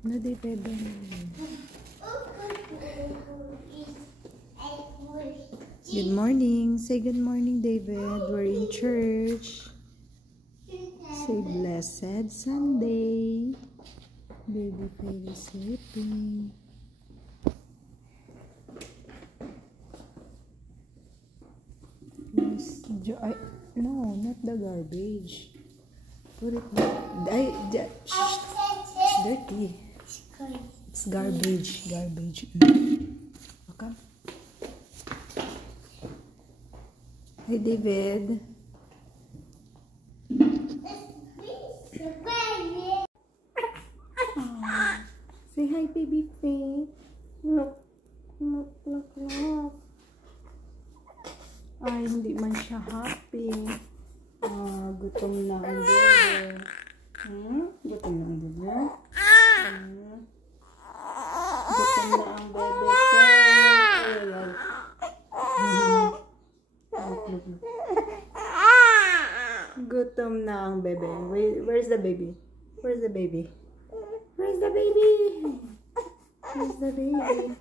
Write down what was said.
No, di pwede. Good morning. Say good morning, David. We're in church. Say blessed Sunday. Baby Faye is sleeping. No, not the garbage. Put it back. It's dirty. It's garbage. Garbage. Okay. Hey, David. Say hi, baby Faye. Look. Ay, hindi man siya happy. Gutom na ang bebe. Gutom na ang bebe. Gutom na ang bebe. Gutom na ang bebe. Where's the baby? Where's the baby? Where's the baby? Where's the baby?